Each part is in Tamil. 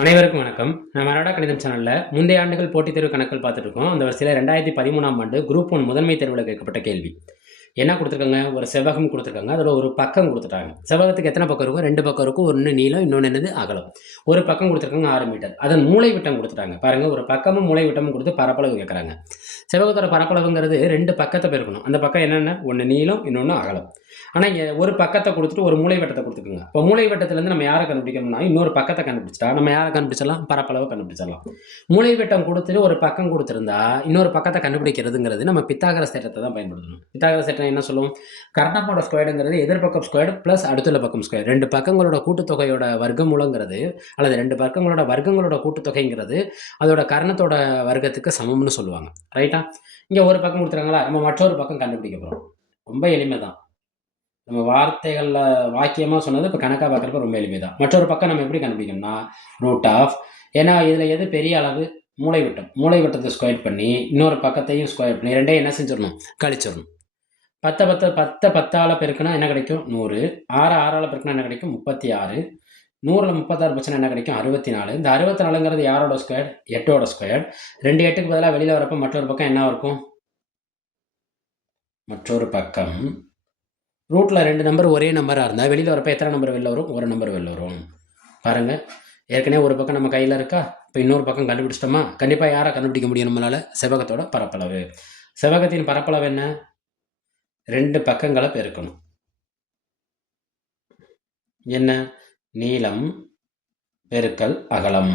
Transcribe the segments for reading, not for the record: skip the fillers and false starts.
அனைவருக்கும் வணக்கம். நம்ம அரோடா கணிதம் சேனல்ல முந்தைய ஆண்டுகள் போட்டித் தேர்வு கணக்குகள் பார்த்துட்டு இருக்கோம். அந்த வரிசையில 2013ஆம் ஆண்டு குரூப் 1 முதன்மை தேர்வுல கேட்கப்பட்ட கேள்வி. என்ன குடுத்துருக்காங்க? ஒரு செவ்வகம் குடுத்துருக்காங்க. அதோட ஒரு பக்கம் குடுத்துட்டாங்க. செவ்வகத்துக்கு எத்தன பக்கம் இருக்கும்? 2 பக்கம் இருக்கும். ஒண்ணு நீளம், இன்னொன்னு என்னது? அகலம். ஒரு பக்கம் குடுத்துருக்காங்க 6 மீட்டர். அதன் மூலை விட்டம் குடுத்துட்டாங்க. பாருங்க, ஒரு பக்கமும் மூலை விட்டமும் குடுத்து பரப்பளவு கேட்கறாங்க. செவ்வகத்தோட பரப்பளவுங்கிறது 2 பக்கத்த பெருக்கணும். அந்த பக்கம் என்னென்ன? ஒண்ணு நீளம், இன்னொன்னு அகலம். ஆனா, இங்க ஒரு பக்கத்த குடுத்துட்டு ஒரு மூலை விட்டத்த குடுத்துருக்குங்க. இப்போ மூலை விட்டத்திலருந்து நம்ம யார கண்டுபிடிக்கணும்னா, இன்னொரு பக்கத்த கண்டுபிடிச்சுட்டா, நம்ம யார கண்டுபிடிச்சிடலாம்? பரப்பளவ கண்டுபிடிச்சிடலாம். மூலை விட்டம் குடுத்துட்டு ஒரு பக்கம் குடுத்திருந்தா, இன்னொரு பக்கத்த கண்டுபிடிக்கிறதுங்கிறது நம்ம பித்தாகரஸ் தேற்றத்த தான் பயன்படுத்தணும். பித்தாகரஸ் தேற்றம் என்ன சொல்லும்? கர்ணமோட ஸ்கொயர்டுங்கிறது எதிர்பக்கம் ஸ்கொயர்டு பிளஸ் அடுத்துள்ள பக்கம் ஸ்கொயர். 2 பக்கங்களோட கூட்டுத்தொகையோட வர்க்கமூலங்கிறது அல்லது 2 பக்கங்களோட வர்க்கங்களோட கூட்டுத்தொகைங்கிறது அதோட கர்ணத்தோட வர்க்கத்துக்கு சமம்னு சொல்லுவாங்க. ரைட்டா? இங்க ஒரு பக்கம் குடுத்துருக்காங்களா? நம்ம மற்றொரு பக்கம் கண்டுபிடிக்க போறோம். ரொம்ப எளிமை தான். நம்ம வார்த்தைகள்ல வாக்கியமா சொன்னது இப்ப கணக்கா பார்க்குறப்ப ரொம்ப எளிமை தான். மற்றொரு பக்கம் நம்ம எப்படி கண்டுபிடிக்கணும்னா, ரூட் ஆஃப் ஏன்னா இதுல எது பெரிய அளவு? மூலை விட்டம். மூலை விட்டத்த ஸ்கொயர் பண்ணி, இன்னொரு பக்கத்தையும் ஸ்கொயர் பண்ணி 2யும் என்ன செஞ்சிரணும்? கழிச்சிரணும். 10 10ஆல பெருக்குனா என்ன கிடைக்கும்? 100. 6 6ஆல பெருக்குனா என்ன கிடைக்கும்? 36. 100ல 36 போச்சுன்னா என்ன கிடைக்கும்? 64. இந்த 64ங்கிறது யாரோட ஸ்கொயர்? 8ஓட ஸ்கொயர். 2 8க்கு பதிலா வெளியில வரப்ப மற்றொரு பக்கம் என்னவா இருக்கும்? மற்றொரு பக்கம் ரூட்ல 2 நம்பர் ஒரே நம்பரா இருந்தா, வெளியில வரப்ப எத்தனை நம்பர் வெளில வரும்? ஒரு நம்பர் வெளில வரும். பாருங்க, ஏற்கனவே ஒரு பக்கம் நம்ம கையில இருக்கா? இப்ப இன்னொரு பக்கம் கண்டுபிடிச்சிட்டோமா? கண்டிப்பா யார கண்டுபிடிக்க முடியும் நம்மளால? செவ்வகத்தோட பரப்பளவு. செவ்வகத்தின் பரப்பளவு என்ன? 2 பக்கங்கள பெருக்கணும். என்ன? நீளம் பெருக்கல் அகலம்.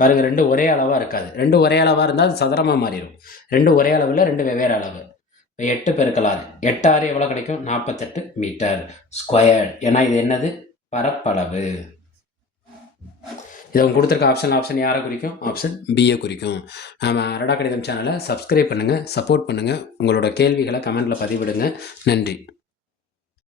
பாருங்க, 2 ஒரே அளவா இருக்காது. 2 ஒரே அளவா இருந்தா அது சதுரமா மாறிரும். 2 ஒரே அளவு இல்ல, 2 வெவ்வேறு அளவு. 8 பெருக்கல் 6. 8 6 எவ்வளோ கிடைக்கும்? 48 மீட்டர் ஸ்கொயர்ட். ஏன்னா இது என்னது? பரப்பளவு. இதை அவங்க கொடுத்துருக்க ஆப்ஷன் யாரை குறிக்கும்? ஆப்ஷன் பியை குறிக்கும். நம்ம அரடா கணிதம் சேனலை சப்ஸ்கிரைப் பண்ணுங்கள், சப்போர்ட் பண்ணுங்கள். உங்களோட கேள்விகளை கமெண்ட்டில் பதிவிடுங்க. நன்றி.